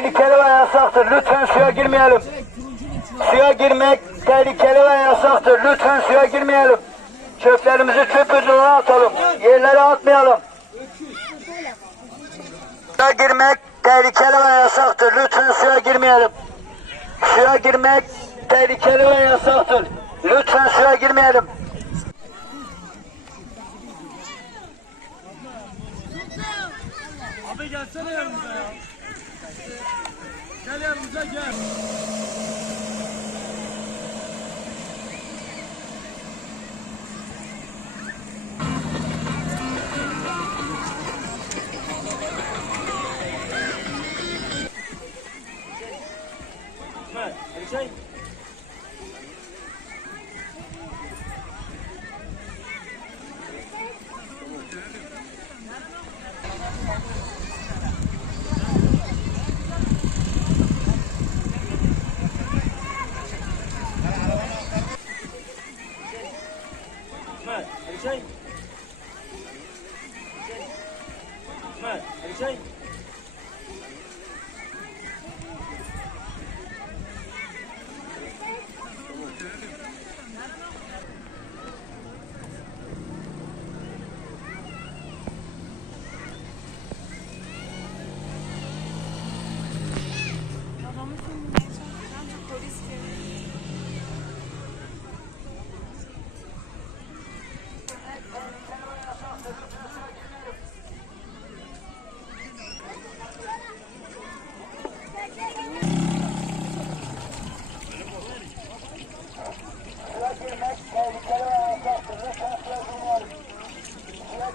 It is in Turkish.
tehlikeli ve yasaktır. Lütfen suya girmeyelim. Suya girmek tehlikeli ve yasaktır. Lütfen suya girmeyelim. Çöplerimizi çöp üzerine atalım. Yerlere atmayalım. Suya girmek tehlikeli ve yasaktır. Lütfen suya girmeyelim. Suya girmek tehlikeli ve yasaktır. Lütfen suya girmeyelim. gelsene yanımıza ya. Gel yanımıza gel. Hey, hey, hey. Hüseyin. Hüseyin. Hüseyin.